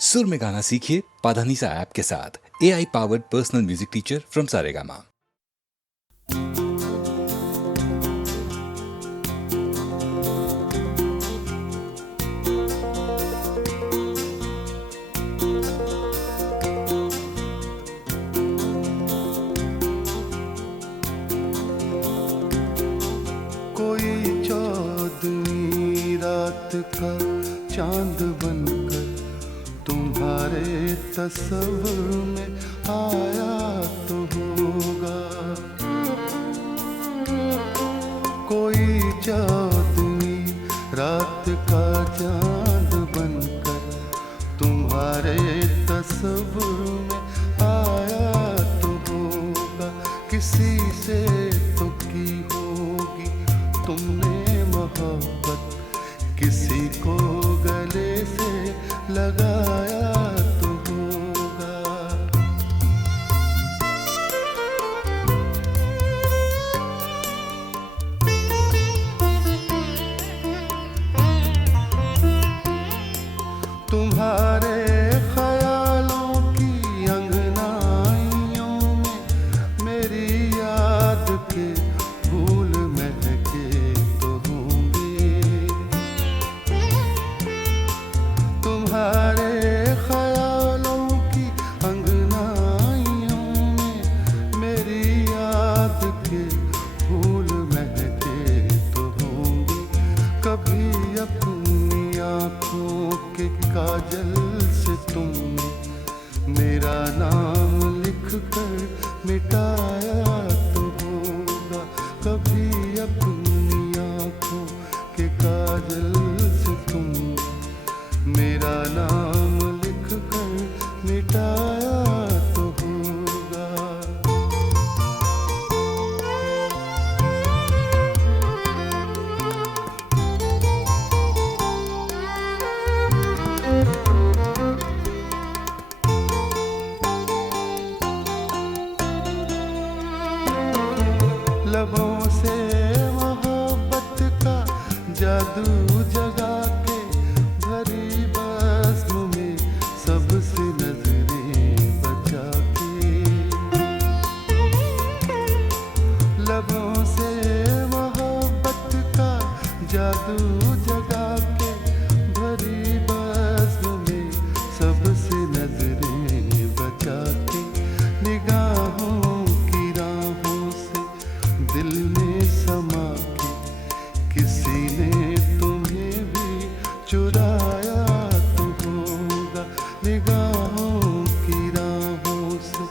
सुर में गाना सीखिए पाधानीसा ऐप के साथ। AI powered personal music teacher from Saregama. कोई चौदहवीं रात का चांद बनकर तुम्हारे तस्वीर में आया तो होगा। कोई चौदहवीं रात का चांद बनकर तुम्हारे तस्वीर में आया तो होगा। किसी से तो की होगी तुमने मोहब्बत, किसी को गले से लगाया तो होगा। तुम्हारे ख्यालों की अंगनाइयों में मेरी याद के फूल महके तो होंगे। तुम्हारे ख्यालों की अंगनाइयों में मेरी याद के फूल महके तो होंगे। कभी अपनी आँखों के काजल से तुमने मेरा नाम लिख कर मिटाया तो होगा। कभी अपनी आँखों के काजल से तुमने मेरा नाम लिख कर मिटाया तो होगा। लबों से मोहब्बत का जादू जगा के भरी बज़्म में सबसे नजरें बचा के। लबों से मोहब्बत का जादू जगा के भरी बज़्म में सबसे नजरें बचा के। निगाहों की राहों से दिल में समा के किसी ने तुम्हें भी चुराया तो होगा। निगाहों की राहों से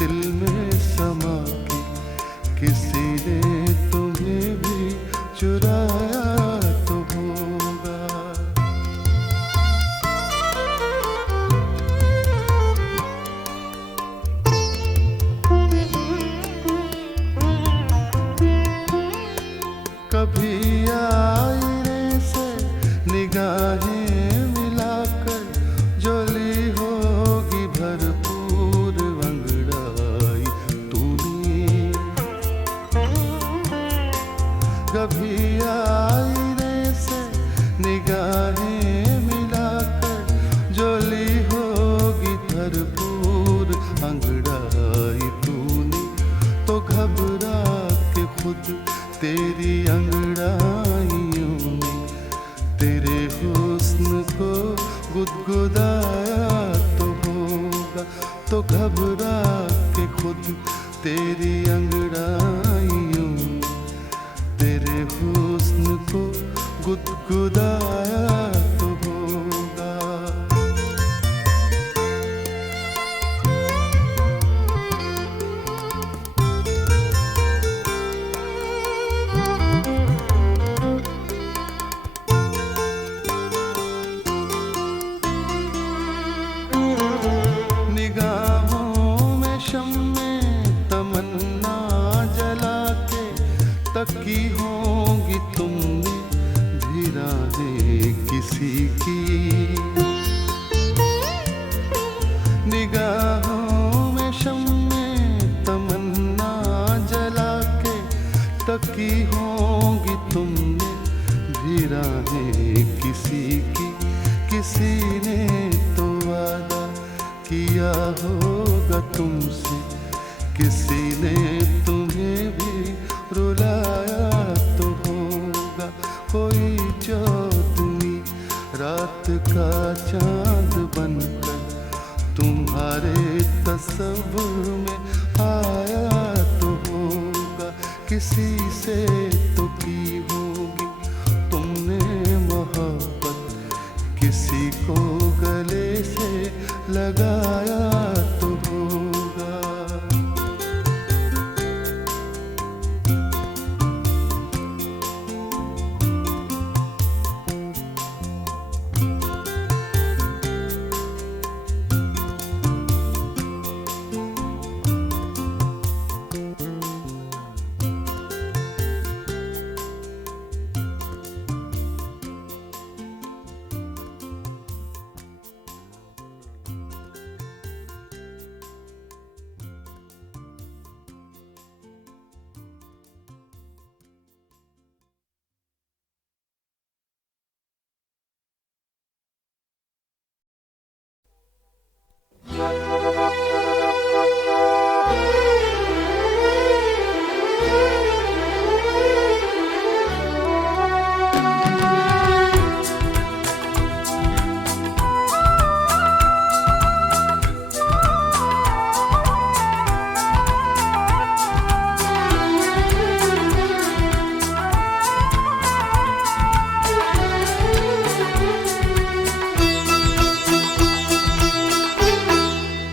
दिल में समा के किसी ने तुम्हें भी चुराया तो होगा। कभी आईने से निगाहें मिलाकर जोली होगी भरपूर अंगड़ाई तूने। कभी आईने से निगाहें मिलाकर जोली होगी भरपूर अंगड़ाई तूने। तो घबरा के खुद तेरी अंगड़ाइयों ने तेरे हुस्न को गुदगुदाया तो होगा। तो घबरा के खुद तेरी अंगड़ाइयों ने तेरे हुस्न को गुदगुदाया तो होगा। निगाहों में शम्मे तमन्ना जला के तकी होंगी तुमने भी राहें किसी किया होगा तुमसे, किसी ने तुम्हें भी रुलाया तो होगा। कोई चौदहवीं रात का चांद बनकर तुम्हारे तस्वीर में आया तो होगा। किसी से तो की होगी तुमने मोहब्बत, किसी को गले से लगाया तो होगा।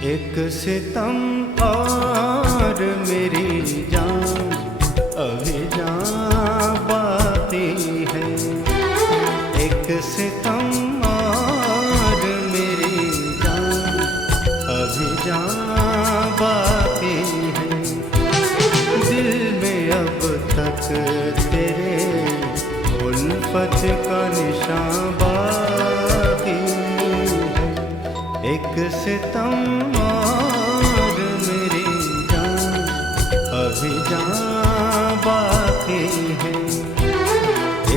एक सितम और मेरी जान अभी जान बाकी है। एक सितम और मेरी जान अभी जान बाकी है। दिल में अब तक तेरे उल्फत का निशान बाकी है। एक सितम और मेरी जान अभी जान बाकी है।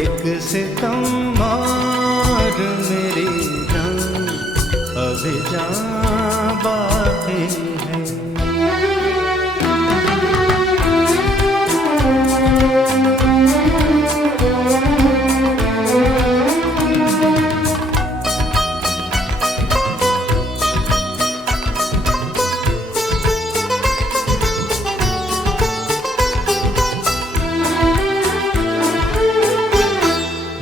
एक सितम और मेरी जान अभी जान बाकी है।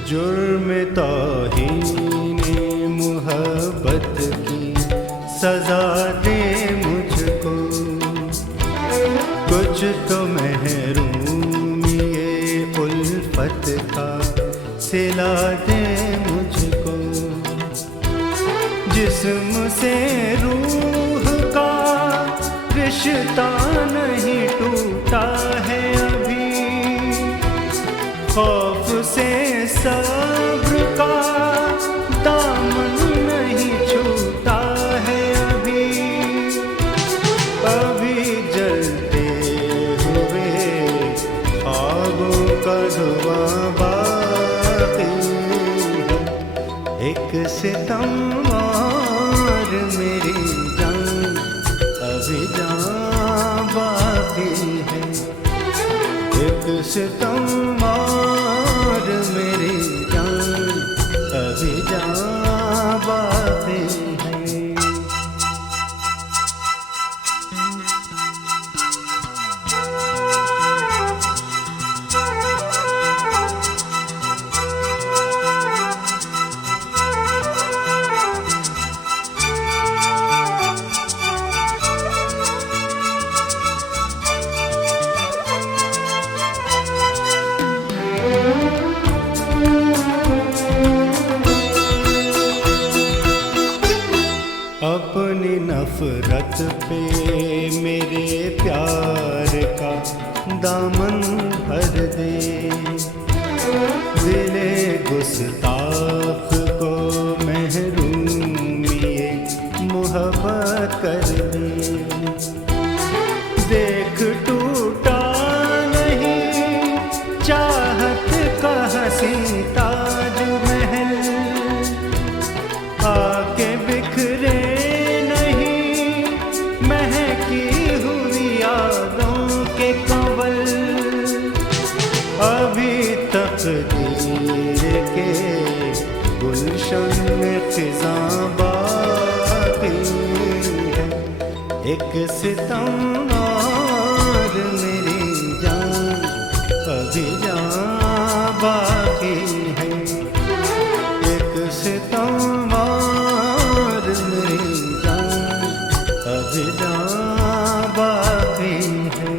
जुर्म तौहीने मोहब्बत की सजा दे मुझको। कुछ तो महरूमी ये उल्फत का सिला दे मुझको। जिस्म से रूह का रिश्ता नहीं टूटा है अभी। खौफ से सब्र का दामन नहीं छूटा है अभी। अभी जलते हुए ख्वाबों का धुआं बाकी है। एक सितम और मेरी जान अभी जान बाकी है। एक सितम और मेरी जान अभी जान बाकी है। अपनी नफरत पे मेरे प्यार का दामन भर दे। दिले गुस्ताख को महरूमी ये मोहब्बत कर दे। देख टूटा नहीं चाहत का हसीं ताज महल। आके बिखरे नहीं एक सितम और मेरी जान अभी जान बाकी है। एक सितम और मेरी जान अभी जान बाकी है।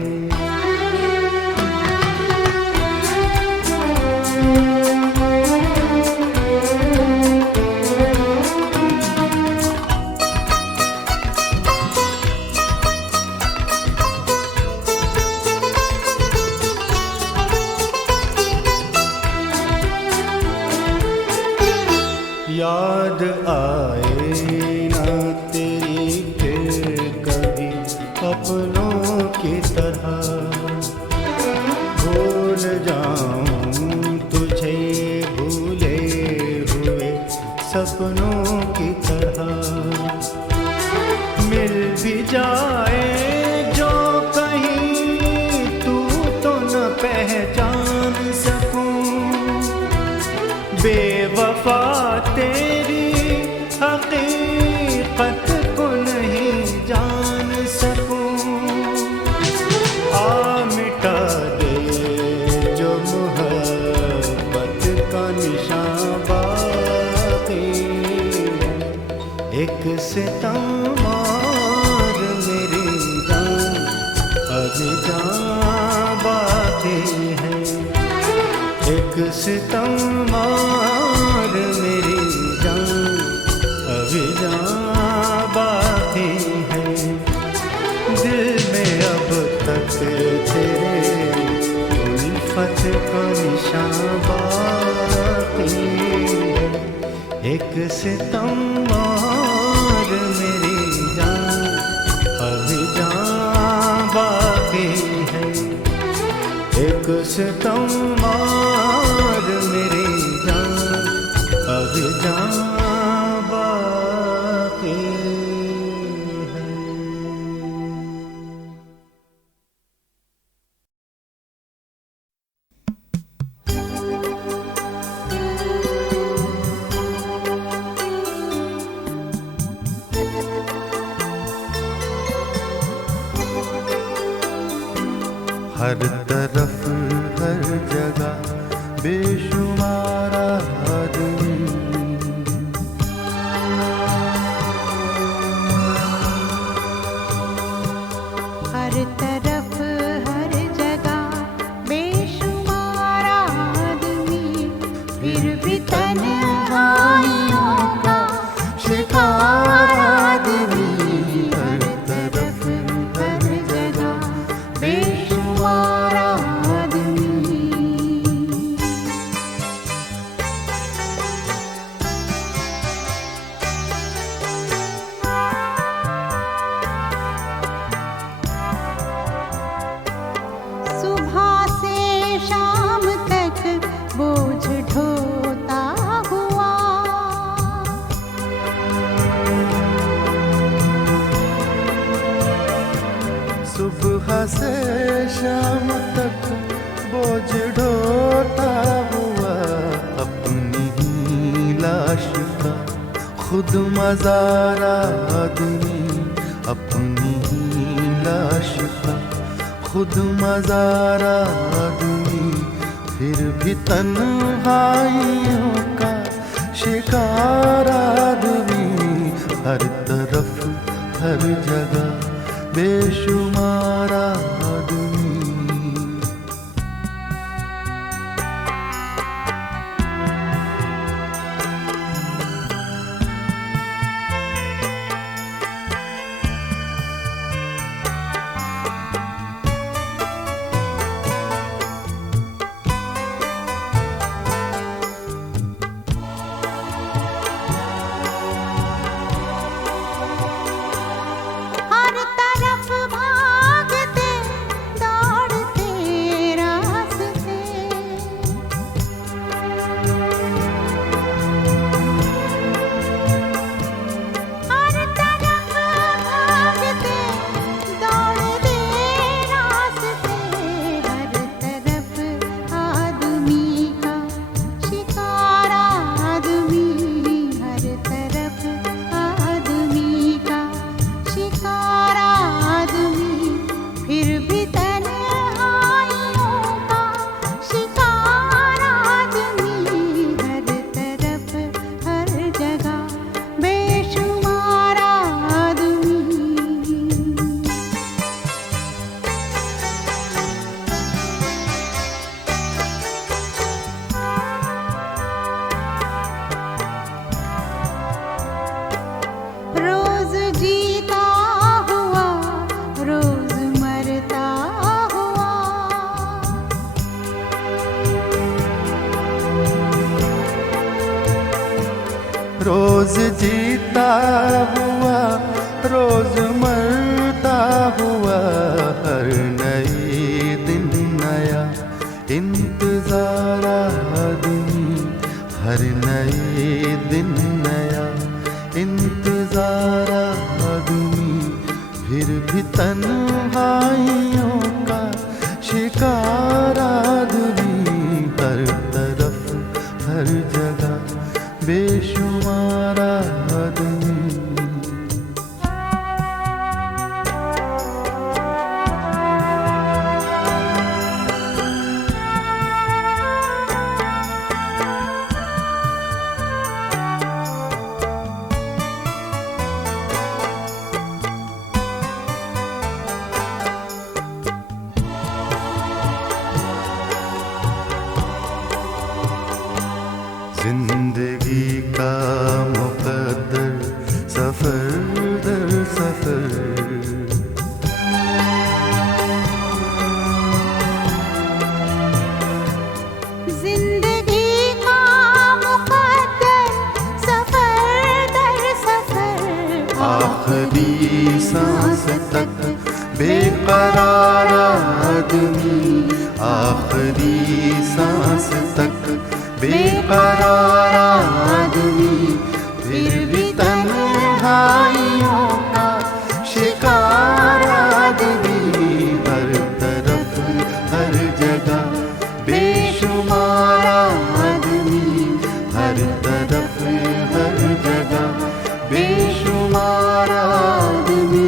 याद आए ना तेरी फिर कभी अपनों की तरह, भूल जाऊं तुझे भूले हुए सपनों की तरह। मिल भी जाए जो कहीं तू तो न पहचान सकूं, बेवफा तेरी हकीकत को नहीं जान सकूं। आ मिटा दे जो मोहब्बत का निशान बाकी है। एक सितम और मेरी जान अभी जान बाकी है। एक सितम और मेरी जान अभी जान बाकी है। दिल में अब तक तेरे उल्फत का निशान बाकी है। एक सितम और मेरी जान अभी जान बाकी है। एक सितम और मेरी जान अभी जान बाकी है। हर तरफ हर जगह बेशुमार आदमी, हर तरफ हर जगह बेशुमार आदमी, फिर भी तन्हाइयों का शिकार आदमी। हर तरफ हर जगह बेशुमार आदमी। सुबह से शाम तक बोझ ढोता हुआ, सुबह से शाम तक बोझ ढोता हुआ, अपनी ही लाश का खुद मज़ार आदमी। अपनी ही लाश का खुद मज़ार आदमी, फिर भी तन्हाइयों का शिकार आदमी। हर तरफ हर जगह बेशुमार आदमी। हर तरफ भागते रोज जीता हुआ रोज मरता हुआ, हर नए दिन नया इंतजार आदमी, हर नए दिन नया इंतजार आदमी, फिर भी तन्हाइयों का शिकार आदमी, हर तरफ हर जगह बेशुमार आदमी। जिंदगी का मुकद्दर सफर दर सफर, जिंदगी का मुकद्दर सफर दर सफर, आखिरी सांस तक बेकरार आदमी, आखिरी सांस तक बेकरार आदमी, फिर भी तन्हाइयों का शिकार आदमी, हर तरफ हर जगह बेशुमार आदमी, हर तरफ हर जगह बेशुमार आदमी।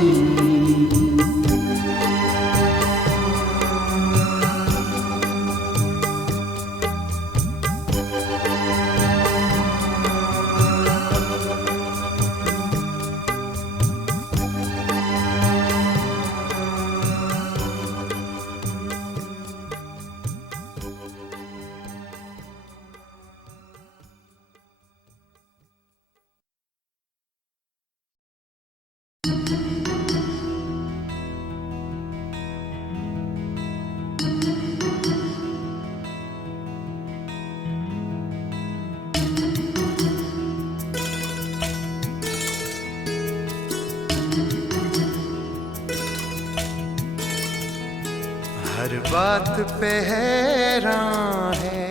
हर बात पे हैरान है,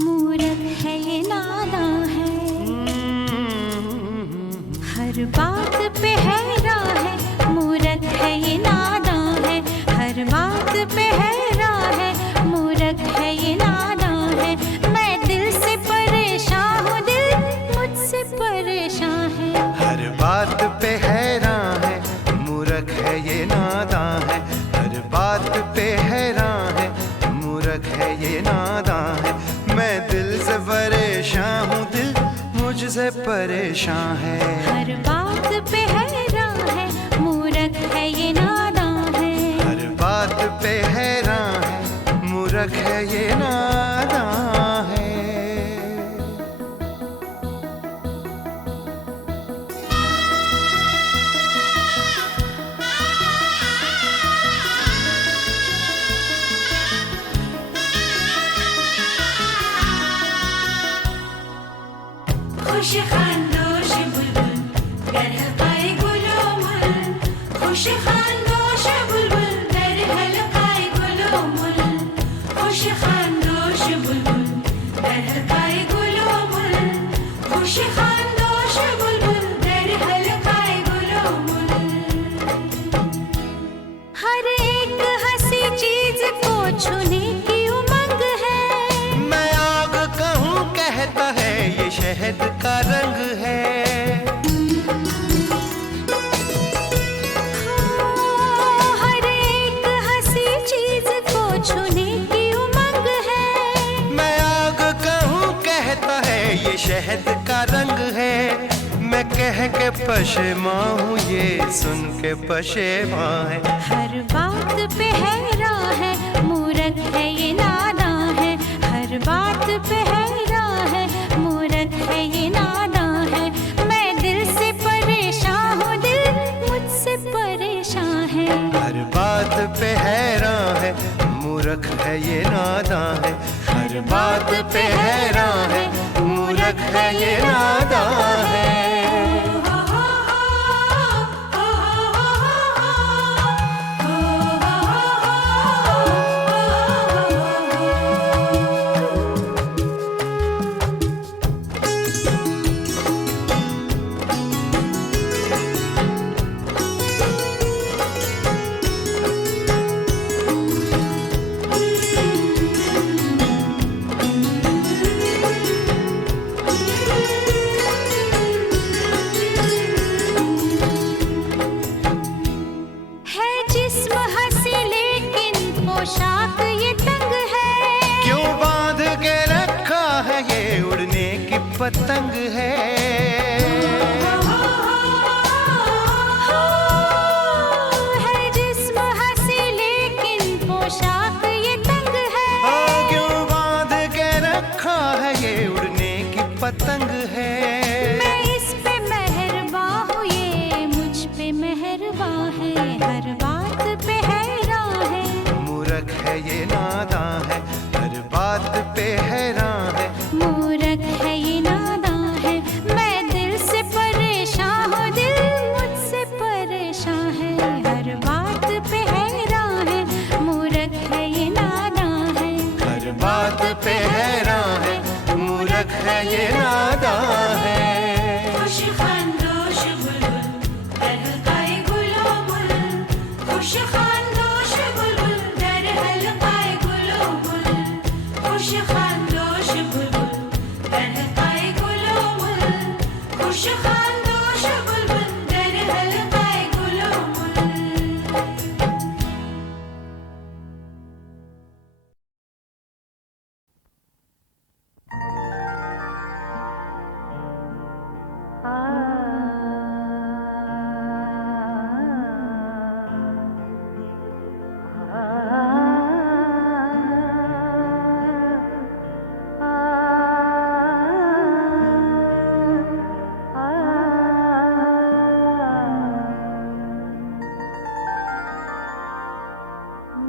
मूर्ख है ये नादां है, हर बात पे हैरान है, मूर्ख है ये नादां है, हर बात पे हैरान है, मूर्ख है ये नादां है, मैं दिल से परेशान हूँ, दिल मुझसे परेशान है, हर बात पे हैरान है, मूर्ख है ये नादां है, हर बात पे हैरान है, मूर्ख है ये नादां है, मैं दिल से परेशान हूँ, दिल मुझसे परेशान है, हर बात पे हैरान है, मूर्ख है ये नादां है, हर बात पे हैरान है, मूर्ख है ये नादां है। खुश खानदोश बुलबुल गर हलकाए गुलोमुल, खुश खानदोश बुलबुल गर हलकाए गुलोमुल, खुश खानदोश बुलबुल गर हलकाए गुलोमुल, खुश खानदोश बुलबुल गर हलकाए गुलोमुल। हर एक हंसी चीज को छूने की उमंग है, मैं आग कहूँ कहता है ये शहद का रंग है, हर एक हंसी चीज को छूने की उमंग है, मैं आग कहूँ कहता है ये शहद का रंग है, मैं कह के पशेमां हूँ ये सुन के पशेमां है, हर बात पे हैरान है, मूर्ख है ये नादां है, हर बात पे हैरान है, मूर्ख है ये नादां है, मैं दिल से परेशान हूँ, दिल मुझसे परेशान है, हर बात पे हैरान है, मूर्ख है ये नादां है, हर बात पे हैरान है, मूर्ख है है ये नादां है। है जिस्म हंसी लेकिन पोशाक ये तंग है। क्यों बांध के रखा है ये उड़ने की पतंग है। है जिस्म हंसी लेकिन पोशाक ये तंग है। क्यों बांध के रखा है ये उड़ने की पतंग है। मैं इस पे मेहरबां हूँ ये मुझ पे मेहरबां है। हर बात पे हैरान है। मूर्ख है ये नादां है, हर बात पे हैरान है। मूर्ख है ये नादां है। मैं दिल से परेशान हूँ, दिल मुझसे परेशान है। हर बात पे हैरान है। मूर्ख है ये नादां है। हर बात पे हैरान है, मूर्ख है ये नादां है। खुश खानदोश बुलबुल दर हल्काए गुलो गुल। खुश खानदोश बुलबुल दर हल्काए गुलो गुल। खुश खानदोश बुलबुल दर हल्काए गुलो गुल। खुश खानदोश बुलबुल दर हल्काए गुलो गुल।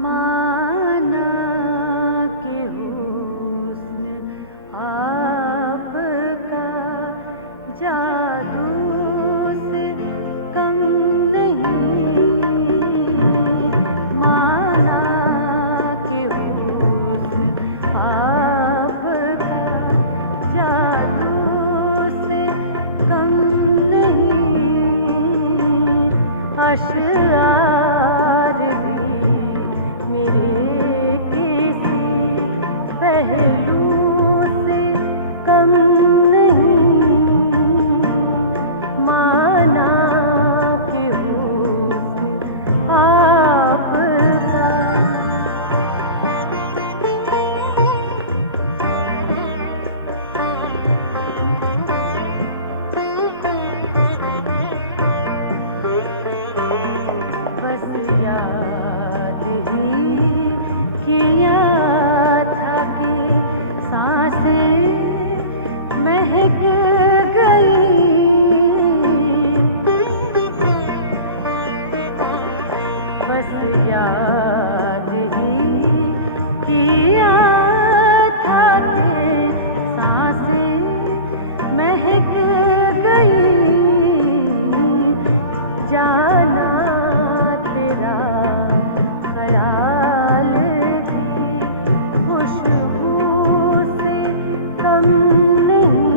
माना के हुस्न आपका जादू से कम नहीं। माना के हुस्न आपका जादू से कम नहीं। अशरार मेरे किसी पहलू से कम नहीं। माना कि हुस्न आपका बस याद ही किया था कि सांसें महक गई। बस याद ही किया था कि सांसें महक गई। जाना तेरा ख्याल की खुशबू से कम नहीं।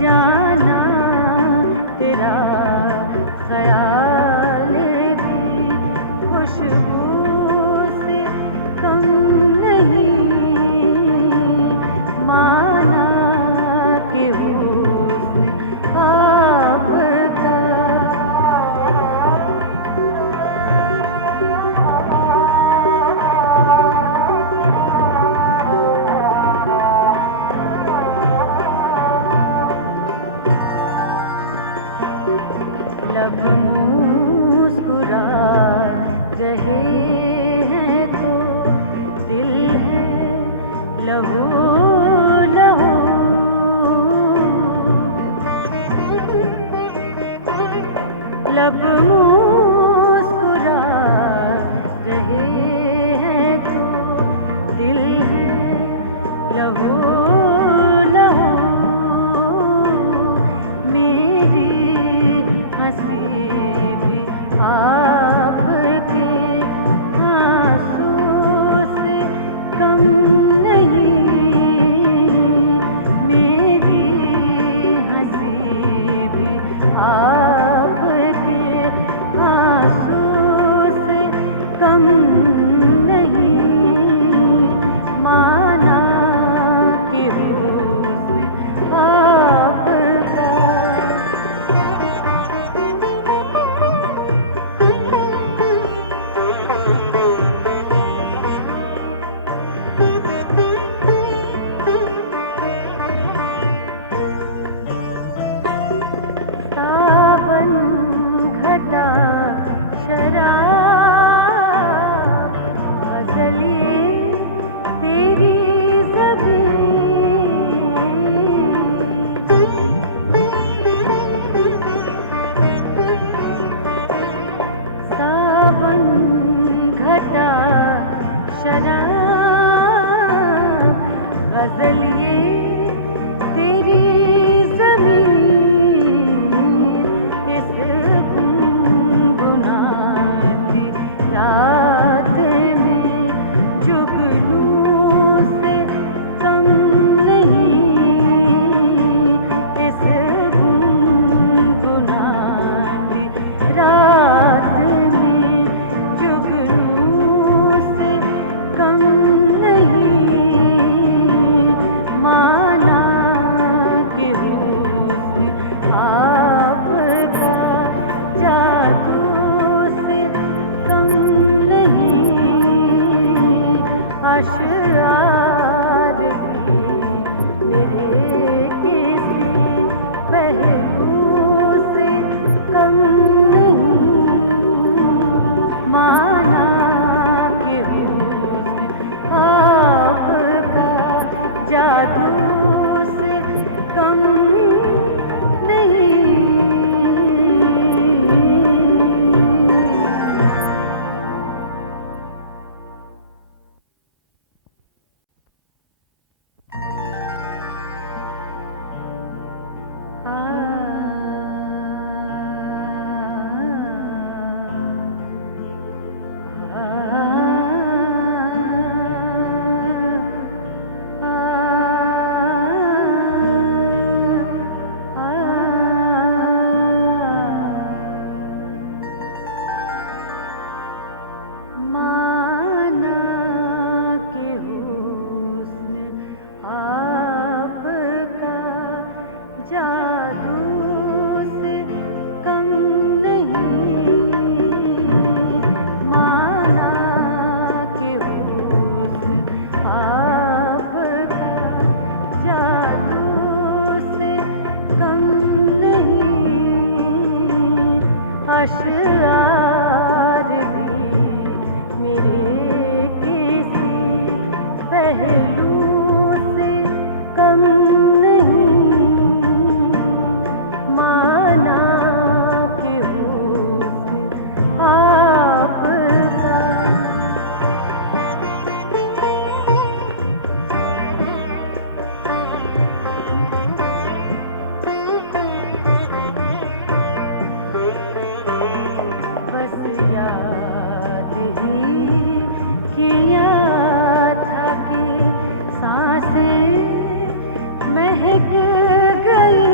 जाना तेरा ख्याल की खुशबू से कम नहीं। माना कि हुस्न आपका लब मुस्कुरा रहे हैं तो दिल है लहू लहू। लब मुस्कुरा रहे हैं तो दिल है लहू लहू। आपके आंसू से कम नहीं, मेरी हंसी भी आपके आंसू से कम नहीं, माना कि हुस्न आपका। सावन घटा शराब गज़लें तेरी सावन घटा शराब गज़लें तेरी ज़मीन, इस गुनगुनाती रात में जुगनू से कम नहीं, इस गुनगुनाती रात में जुगनू से कम नहीं, माना कि हुस्न आपका जादू से कम नहीं, अशरार मेरे किसी पहलू से कम नहीं, माना कि हुस्न आपका जादू से कम नहीं। माना कि हुस्न आपका जादू से कम नहीं, माना कि हुस्न आपका जादू से कम नहीं, अशरार मेरे किसी पहलू से कम नहीं, माना कि हुस्न आपका। बस याद ही किया था कि सांसें महक गई,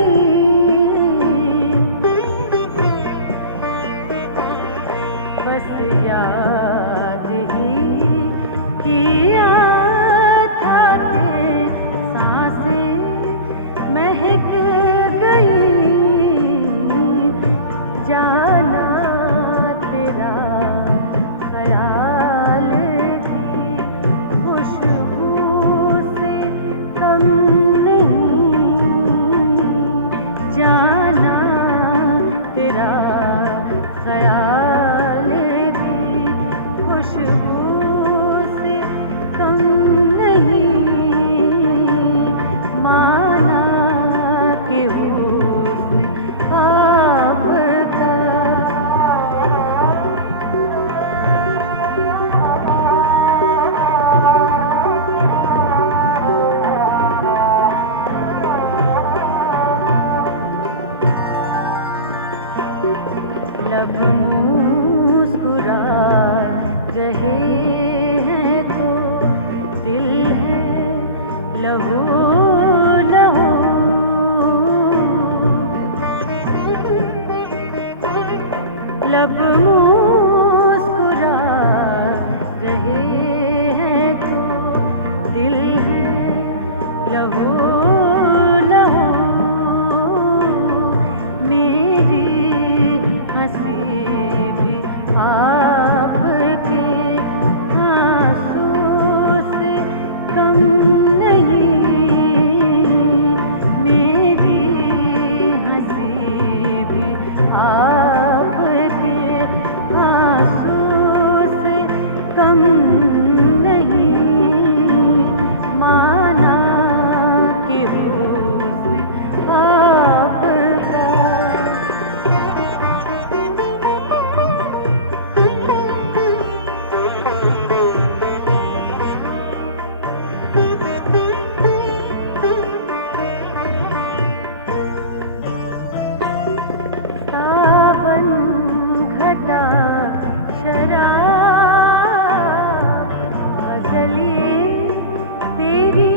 बस याद ही किया था कि सांसें महक गई, जाना तेरा ख्याल भी खुशबू से कम नहीं, जाना तेरा ख्याल भी खुशबू से कम नहीं, माना कि हुस्न आपका। लब जब मुस्कुरा रहे हैं तो दिल लहू लहू मेरी हंसी भी आपके आंसू से कम नहीं, मेरी हंसी भी आपके आंसू से कम नहीं, माना कि हुस्न आपका सावन घटा शराब गज़लें तेरी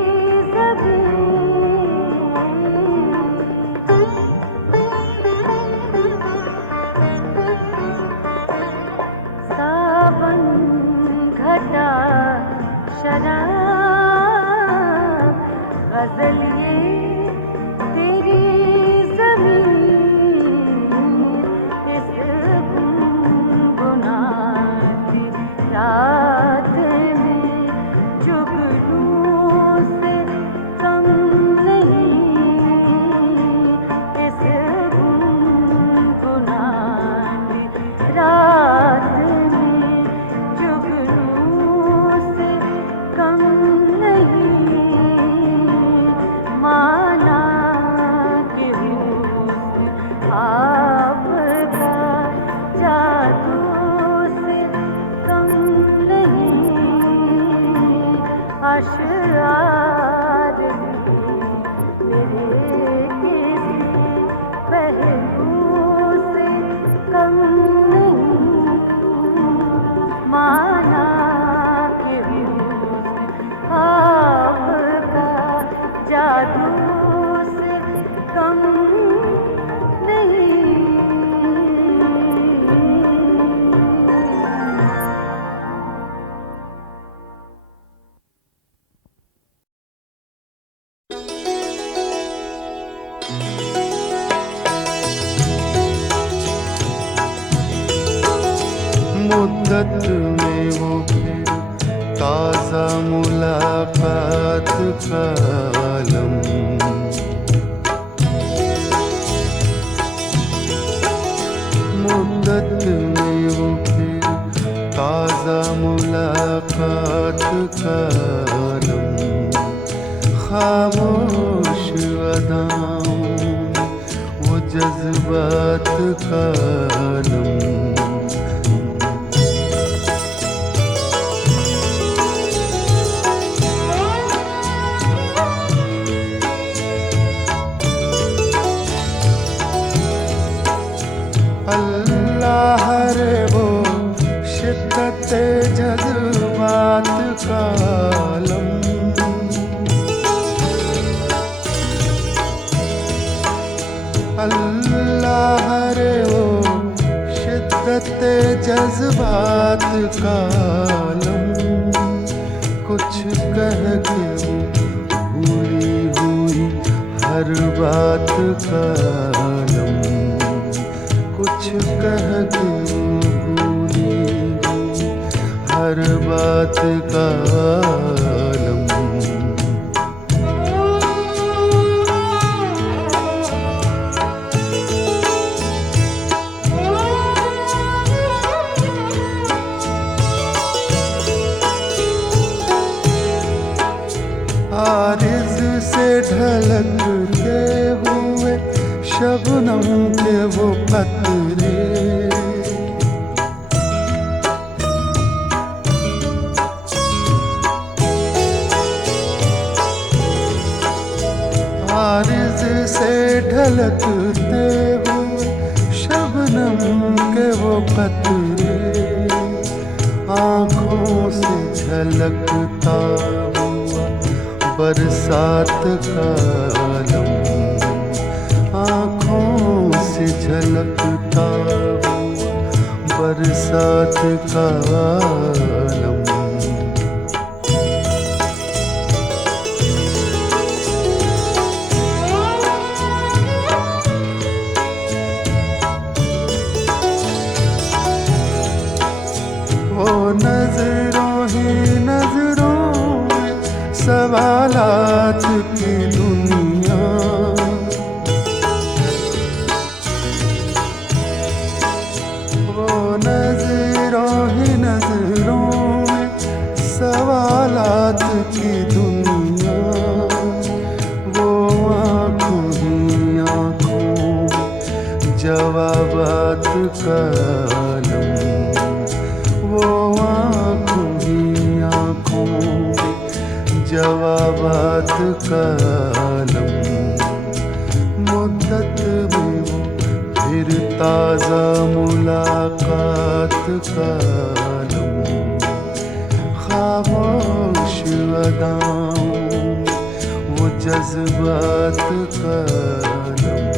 सावन घटा शराब गज़लें तेरी ज़मीन इस गुनगुनाती रात में जुगनू से कम नहीं, इस गुनगुनाती रात में जुगनू से कम नहीं, माना कि हुस्न आपका जादू से कम नहीं, अशआर मेरे किसी पहलू से कम नहीं, माना कि हुस्न आपका जादू से कम नहीं। मुद्दत में वो फिर ताज़ा मुलाकात का आलम, मुद्दत में वो फिर ताज़ा मुलाकात का आलम, खामोश अदाओं में वो जज्बात का आलम, अल्लाह रे वो शिद्दत जज्बात का आलम, अल्लाह रे वो शिद्दत जज्बात का आलम, कुछ कह के वो भूली हुई हर बात का आलम, कुछ कह के भूली हुई हर बात का आलम, आरिज़ से ढलकते हुए शबनम के वो कतरे, आरिज़ से ढलकते हुए शबनम के वो कतरे, आँखों से झलकता हुआ बरसात का आलम, आँखों से झलकता हुआ बरसात का आलम। वो नजरों ही नजरों में सवालात की दुनिया। वो नजरों ही नजरों में सवालात की दुनिया। वो आँखों ही आँखों में जवाबात का आलम। वो आँखों ही आँखों में जवाबात का आलम। मुद्दत में वो फिर ताज़ा मुलाकात का आलम। खामोश अदाओं में वो जज्बात का आलम।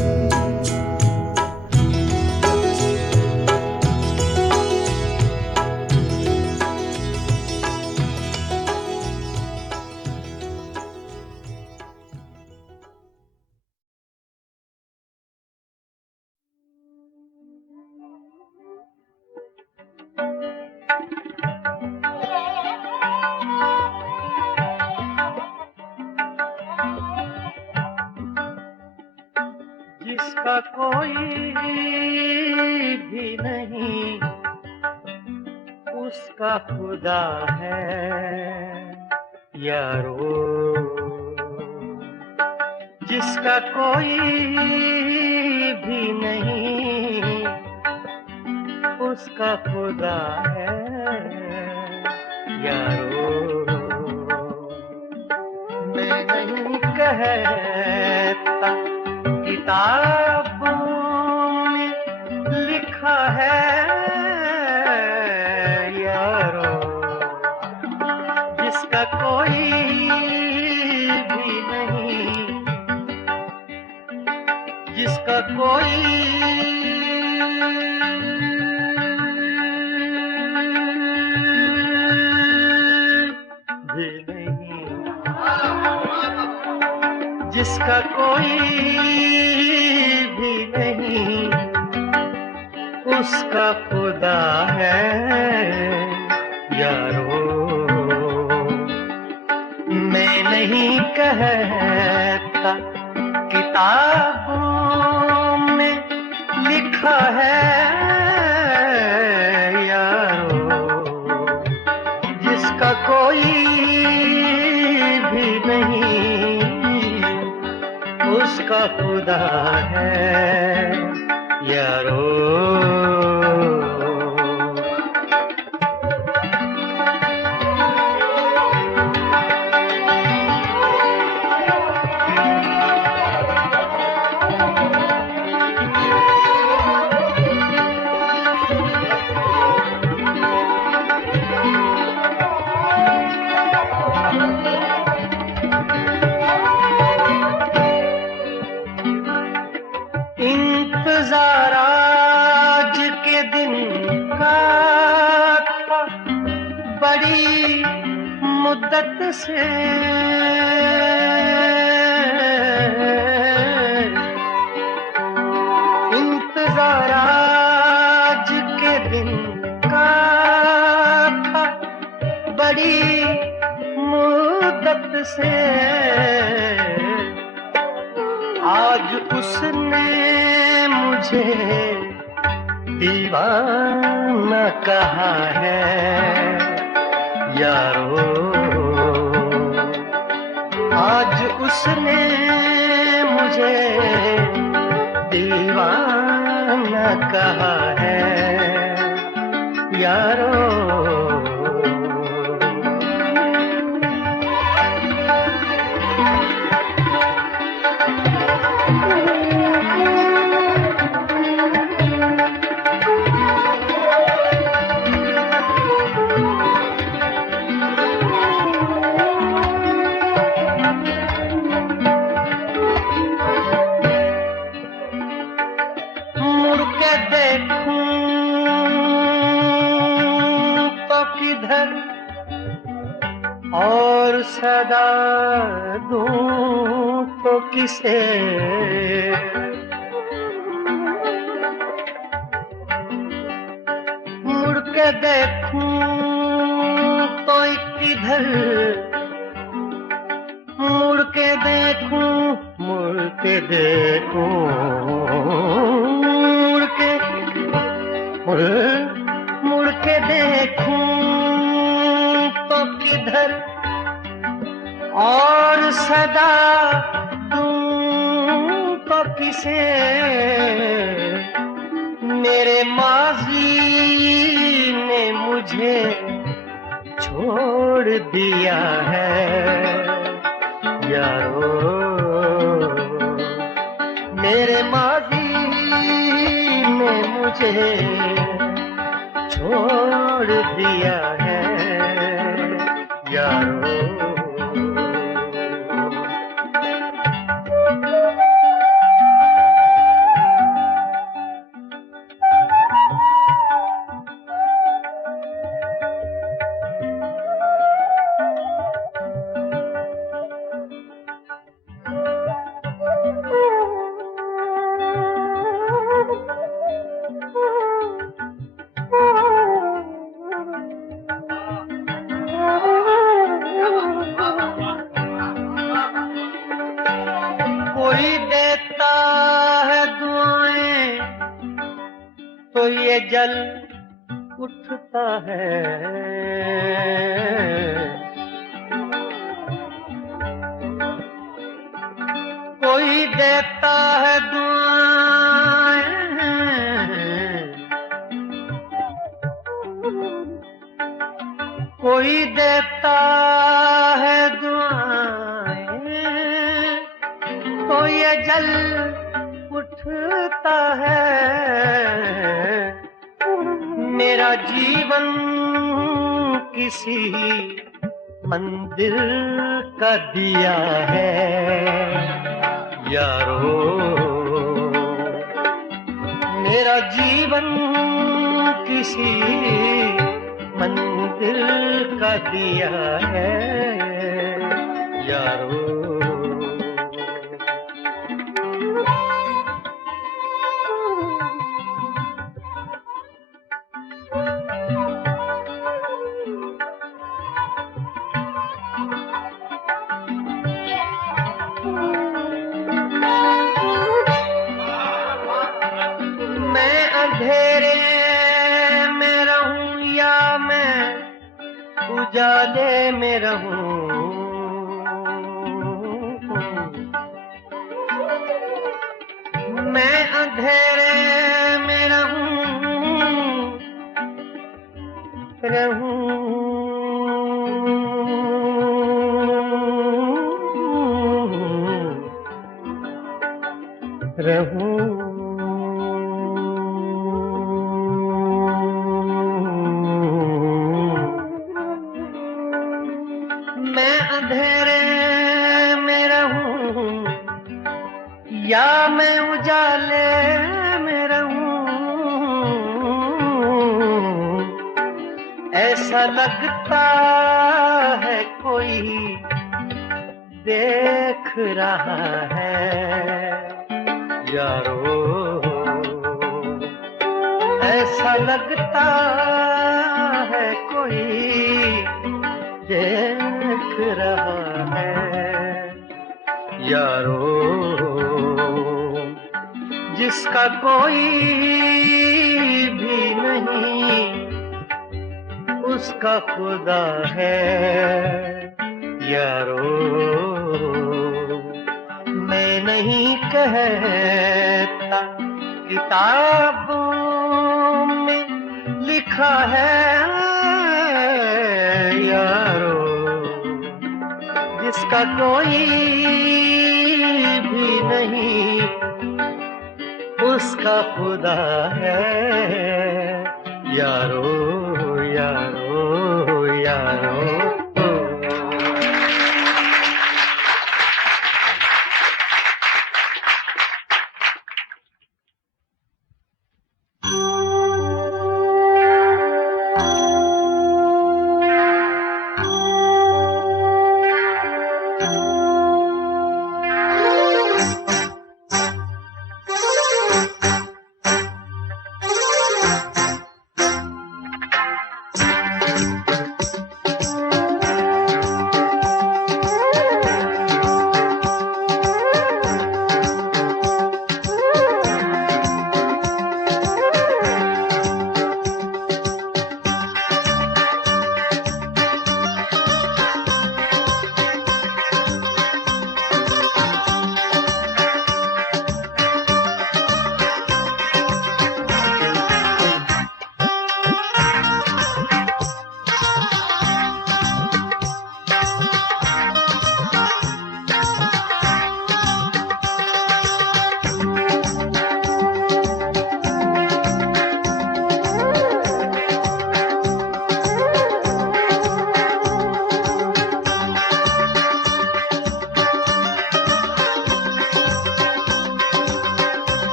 जिसका कोई भी नहीं उसका खुदा है यारो। जिसका कोई भी नहीं उसका खुदा है यारो। मैं नहीं कहता किताबों में लिखा है यारो। जिसका कोई भी नहीं जिसका कोई भी नहीं जिसका कोई भी नहीं उसका खुदा है यारो। मैं नहीं कहता किताबों में लिखा है यारो। जिसका कोई भी नहीं उसका खुदा है यारो। इंतजार आज के दिन का था बड़ी मुद्दत से। इंतजार आज के दिन का था बड़ी मुद्दत से। आज उसने मुझे दीवाना कहा है यारो। आज उसने मुझे दीवाना कहा है यारो। किधर और सदा दूं तो किसे, मुड़ के देखूं तो किधर, मुड़ के देखूं, मुड़ के देखूं, मुड़ के देखूं तो किधर और सदा दूं तो किसे, मेरे माज़ी ने मुझे छोड़ दिया है यारो, मेरे माज़ी ने मुझे छोड़ दिया है यारो। कोई देता है दुआएं तो ये जल उठता है, कोई देता है दुआएं, कोई देता है दुआएं तो ये जल उठता है, मेरा जीवन किसी मंदिर का दिया है यारो, मेरा जीवन किसी मंदिर का दिया है यारो। मैं अंधेरे में रहूं या मैं उजाले में रहूं, मैं अंधेरे में रहूं मैं अंधेरे में रहूं या मैं उजाले में रहूं, ऐसा लगता है कोई देख रहा है यारो, ऐसा लगता है कोई देख रहा है यारो, जिसका कोई भी नहीं उसका खुदा है यारो। मैं नहीं कहता किताबों में लिखा है यारो, जिसका कोई भी नहीं उसका खुदा है यारो यारो यारो।